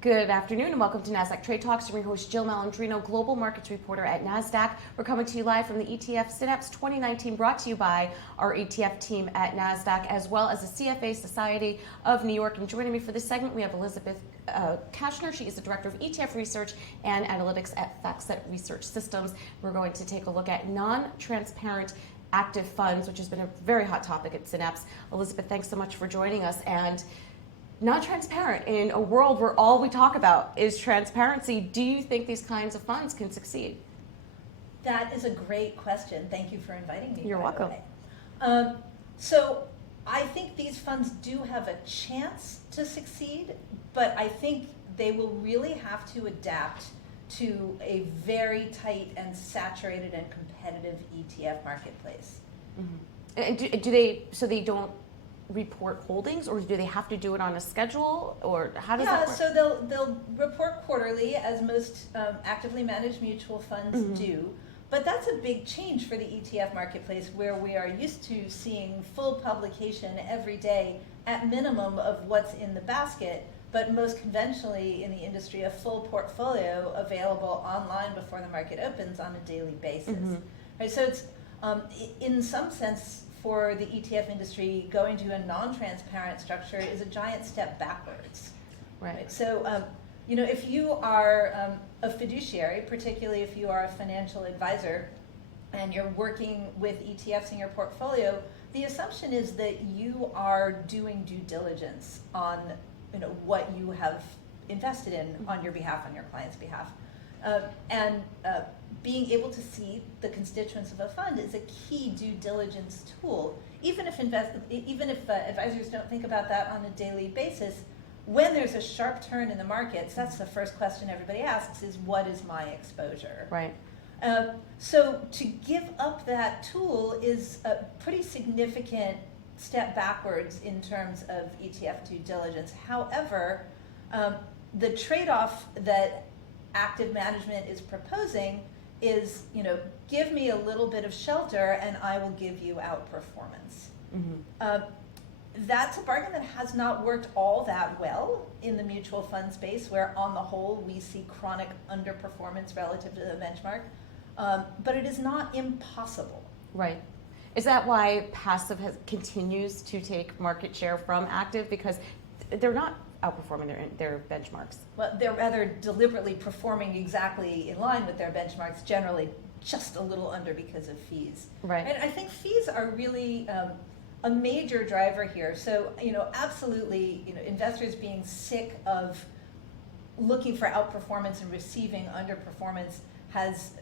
Good afternoon and welcome to Nasdaq Trade Talks. I'm your host Jill Malandrino, Global Markets Reporter at Nasdaq. We're coming to you live from the ETF Synapse 2019, brought to you by our ETF team at Nasdaq, as well as the CFA Society of New York. And joining me for this segment, we have Elisabeth Kashner. She is the Director of ETF Research and Analytics at FactSet Research Systems. We're going to take a look at non-transparent active funds, which has been a very hot topic at Synapse. Elisabeth, thanks so much for joining us. And not transparent in a world where all we talk about is transparency. Do you think these kinds of funds can succeed? That is a great question. Thank you for inviting me. You're welcome. So I think these funds do have a chance to succeed, but I think they will really have to adapt to a very tight and saturated and competitive ETF marketplace. Mm-hmm. And do they, so they don't report holdings, or do they have to do it on a schedule, or how does that work? So they'll report quarterly, as most actively managed mutual funds do, but that's a big change for the ETF marketplace, where we are used to seeing full publication every day at minimum of what's in the basket, but most conventionally in the industry, a full portfolio available online before the market opens on a daily basis. Right, so it's in some sense, for the ETF industry, going to a non-transparent structure is a giant step backwards. Right. So, if you are a fiduciary, particularly if you are a financial advisor, and you're working with ETFs in your portfolio, the assumption is that you are doing due diligence on, what you have invested in on your behalf, on your client's behalf. Being able to see the constituents of a fund is a key due diligence tool. Even if advisors don't think about that on a daily basis, when there's a sharp turn in the markets, that's the first question everybody asks: is what is my exposure? Right. So to give up that tool is a pretty significant step backwards in terms of ETF due diligence. However, the trade-off that active management is proposing is, give me a little bit of shelter and I will give you outperformance. That's a bargain that has not worked all that well in the mutual fund space, where on the whole we see chronic underperformance relative to the benchmark, but it is not impossible. Right. Is that why passive continues to take market share from active, because they're not outperforming their benchmarks? Well, they're rather deliberately performing exactly in line with their benchmarks, generally just a little under because of fees. Right. And I think fees are really a major driver here. So, absolutely, investors being sick of looking for outperformance and receiving underperformance has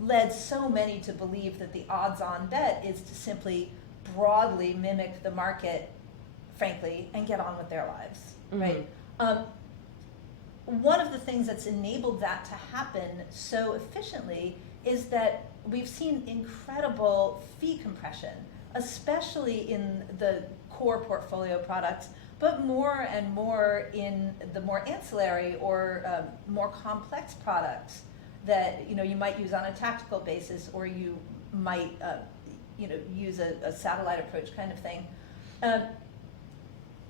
led so many to believe that the odds-on bet is to simply broadly mimic the market, frankly, and get on with their lives. Right. One of the things that's enabled that to happen so efficiently is that we've seen incredible fee compression, especially in the core portfolio products, but more and more in the more ancillary or more complex products that you might use on a tactical basis, or you might use a satellite approach kind of thing.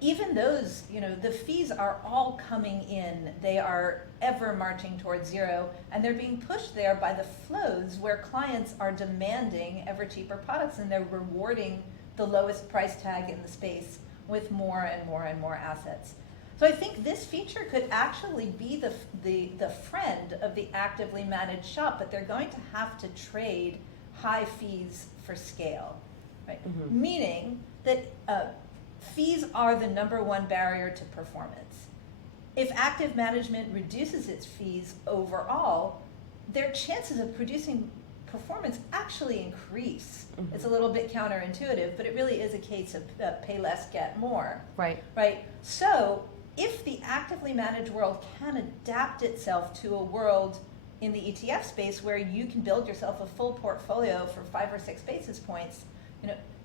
Even those, the fees are all coming in. They are ever marching towards zero, and they're being pushed there by the flows where clients are demanding ever cheaper products, and they're rewarding the lowest price tag in the space with more and more and more assets. So I think this feature could actually be the friend of the actively managed shop, but they're going to have to trade high fees for scale, right? Meaning that fees are the number one barrier to performance. If active management reduces its fees overall, their chances of producing performance actually increase. It's a little bit counterintuitive, but it really is a case of pay less, get more. Right. Right. So if the actively managed world can adapt itself to a world in the ETF space where you can build yourself a full portfolio for 5 or 6 basis points,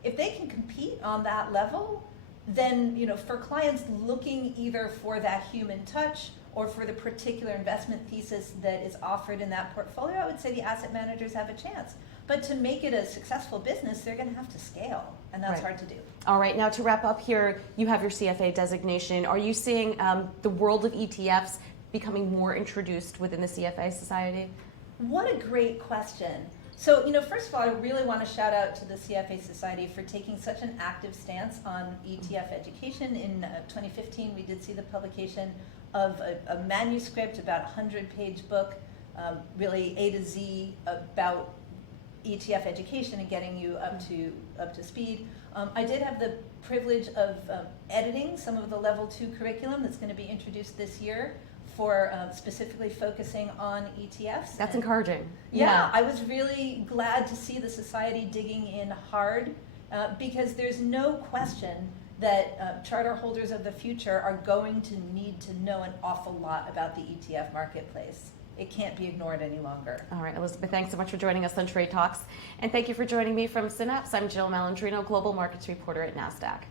if they can compete on that level, then for clients looking either for that human touch or for the particular investment thesis that is offered in that portfolio, I would say the asset managers have a chance. But to make it a successful business, they're going to have to scale, and that's hard to do. All right, now to wrap up here, you have your CFA designation. Are you seeing the world of ETFs becoming more introduced within the CFA Society? What a great question. So, first of all, I really want to shout out to the CFA Society for taking such an active stance on ETF education. In 2015, we did see the publication of a manuscript, about a 100-page book, really A to Z about ETF education and getting you up to speed. I did have the privilege of editing some of the Level 2 curriculum that's going to be introduced this year for specifically focusing on ETFs. That's encouraging. Yeah, I was really glad to see the society digging in hard because there's no question that charter holders of the future are going to need to know an awful lot about the ETF marketplace. It can't be ignored any longer. All right, Elisabeth, thanks so much for joining us on Trade Talks. And thank you for joining me from Synapse. I'm Jill Malandrino, Global Markets Reporter at Nasdaq.